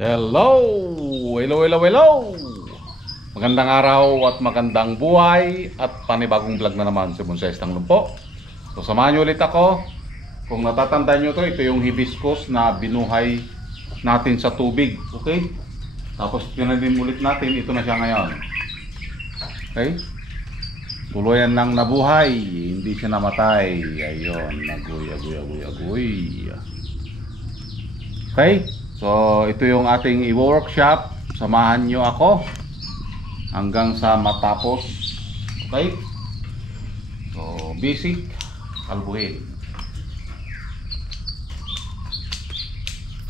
Hello! Hello, hello, hello! Magandang araw at magandang buhay at panibagong vlog na naman si Bonsai Tanglumpo. So samahan nyo ulit ako. Kung natatandaan nyo to, ito yung hibiscus na binuhay natin sa tubig. Okay? Tapos pinalim ulit natin, ito na siya ngayon. Okay? Tuluyan lang nabuhay, hindi siya namatay. Ayun, naguy. Okay? So, ito yung ating i-workshop. Samahan nyo ako hanggang sa matapos. Okay? So, basic, kalbuhin.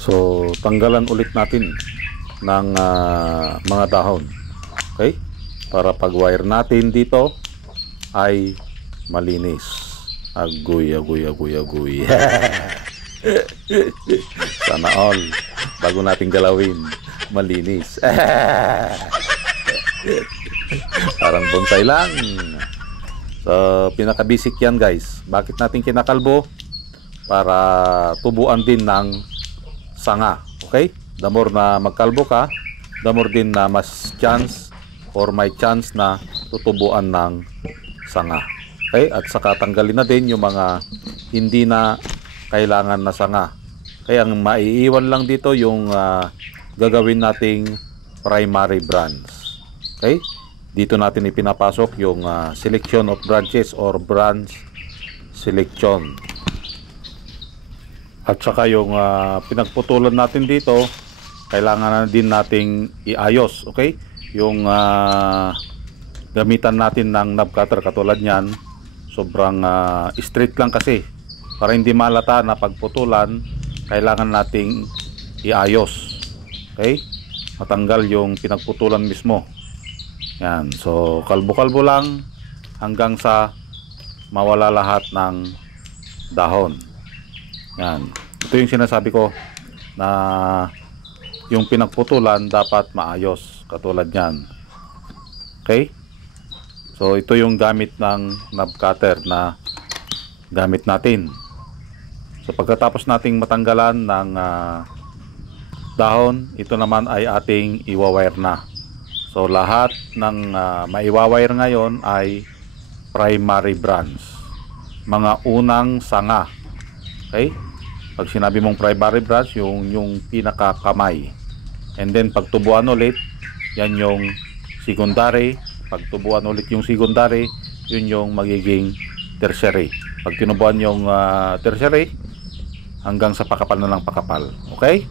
So, tanggalan ulit natin ng mga dahon. Okay? Para pag-wire natin dito ay malinis. Aguy. Sana all. Bago natin galawin, malinis. Parang bonsai lang. So, pinaka-basic yan guys. Bakit natin kinakalbo? Para tubuan din ng sanga. Okay? The more na magkalbo ka, the more din na mas chance or may chance na tutubuan ng sanga. Okay? At saka tanggalin na din yung mga hindi na kailangan na sanga. Kaya ang maiiwan lang dito yung gagawin nating primary branch. Okay? Dito natin ipinapasok yung selection of branches or branch selection. At saka yung pinagputulan natin dito, kailangan na din nating iayos. Okay? Yung gamitan natin ng knob cutter katulad nyan, sobrang straight lang kasi. Para hindi malata na pagputulan, kailangan nating iayos. Okay? Matanggal yung pinagputulan mismo. Yan. So, kalbo-kalbo lang hanggang sa mawala lahat ng dahon. Yan. Ito yung sinasabi ko na yung pinagputulan dapat maayos. Katulad yan. Okay? So, ito yung gamit ng knob cutter na gamit natin. So pagkatapos nating matanggalan ng dahon, ito naman ay ating iwawire na. So lahat ng maiwawire ngayon ay primary branch, mga unang sanga. Okay? Pag sinabi mong primary branch, yung pinakakamay. And then pagtubuan ulit, yan yung secondary. Pagtubuan ulit yung secondary, yun yung magiging tertiary. Pag tinubuan yung tertiary, hanggang sa pakapal na lang pakapal. Okay?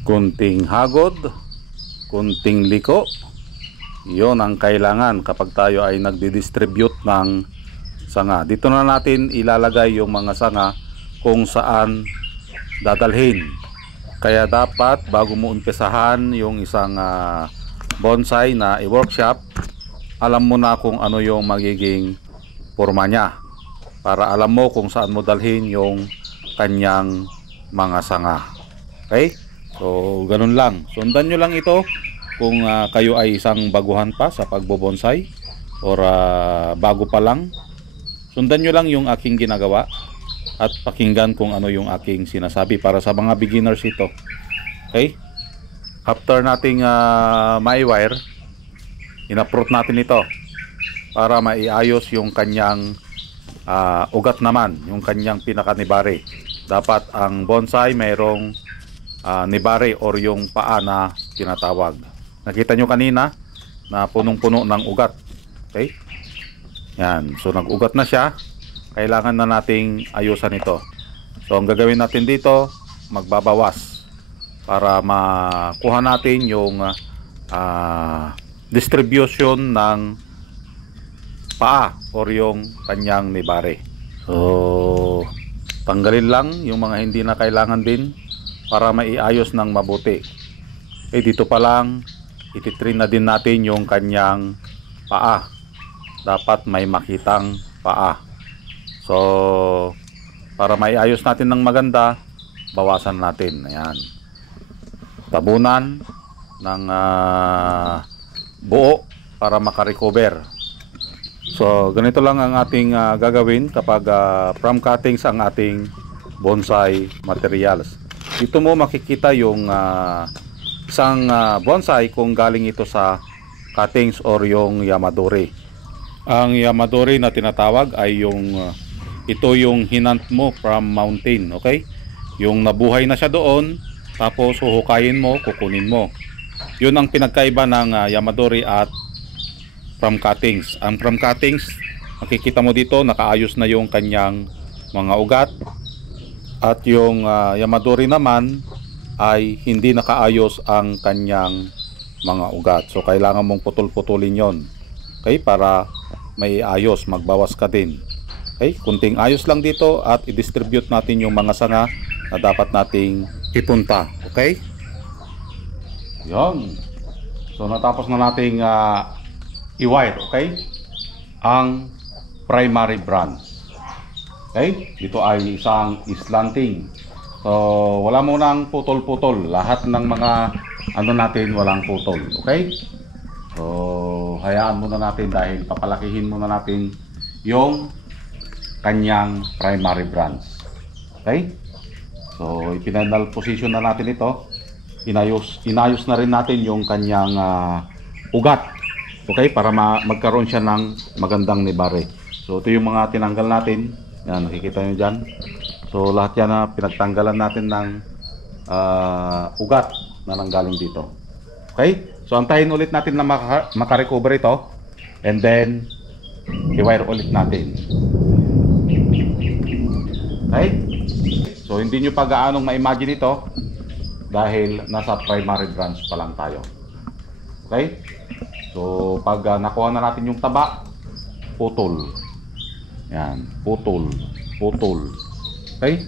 Kunting hagod, kunting liko, yon ang kailangan kapag tayo ay nagdi-distribute ng sanga. Dito na natin ilalagay yung mga sanga kung saan dadalhin. Kaya dapat bago mo umpisahan yung isang bonsai na i-workshop, alam mo na kung ano yung magiging forma niya, para alam mo kung saan mo dalhin yung kanyang mga sanga. Okay? So, ganun lang. Sundan nyo lang ito kung kayo ay isang baguhan pa sa pagbobonsai or bago pa lang. Sundan nyo lang yung aking ginagawa at pakinggan kung ano yung aking sinasabi para sa mga beginners ito. Okay? After nating mai-wire, in-uproot natin ito para maiayos yung kanyang ugat naman, yung kanyang pinaka-nibari. Dapat ang bonsai mayroong nibari or yung paa na tinatawag. Nakita nyo kanina na punong-puno ng ugat. Okay? Yan. So nag-ugat na siya. Kailangan na nating ayusan ito. So ang gagawin natin dito, magbabawas para makuha natin yung distribution ng paa or yung kanyang nibari. So tanggalin lang yung mga hindi na kailangan din para maiayos ng mabuti. Dito pa lang ititrim na din natin yung kanyang paa. Dapat may makitang paa. So para maiayos natin ng maganda, bawasan natin. Ayan. Tabunan ng buo para makarecover. So ganito lang ang ating gagawin kapag from cuttings ang ating bonsai materials. dito mo makikita yung isang bonsai kung galing ito sa cuttings or yung Yamadori. Ang Yamadori na tinatawag ay yung ito yung hinant mo from mountain, okay? Yung nabuhay na siya doon, tapos huhukayin mo, kukunin mo. Yun ang pinagkaiba ng Yamadori at from cuttings. Ang from cuttings, makikita mo dito nakaayos na yung kanyang mga ugat, at yung Yamadori naman ay hindi nakaayos ang kanyang mga ugat. So kailangan mong putol-putulin yon, okay, para may ayos, magbawas ka din. Okay, kunting ayos lang dito at i-distribute natin yung mga sanga na dapat nating ipunta. Okay, yon. So natapos na nating i-wire, okay, ang primary branch. Okay, dito ay isang slanting. So wala mo nang putol-putol, lahat ng mga ano natin walang putol. Okay, so hayaan muna natin dahil papalakihin muna natin yung kanyang primary branch. Okay, so ipinal position na natin ito. Inayos na rin natin yung kanyang ugat, okay, para magkaroon siya ng magandang nibare. So ito yung mga tinanggal natin. Yan, nakikita nyo dyan. So lahat yan na pinagtanggalan natin ng ugat na nanggaling dito. Okay, so antayin ulit natin na makarecover ito, and then i-wire ulit natin. Okay, so hindi nyo pa gaanong ma-imagine ito dahil nasa primary branch pa lang tayo. Okay, so pag nakuha na natin yung taba, putol. Yan, putol, putol. Okay,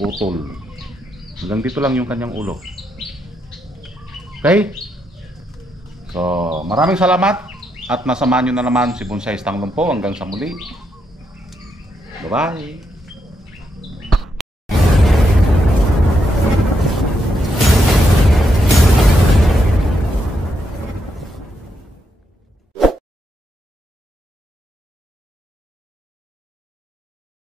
putol. Hanggang dito lang yung kanyang ulo. Okay, so maraming salamat at nasamahan nyo na naman si Bonsai Stanglong po. Hanggang sa muli, bye bye.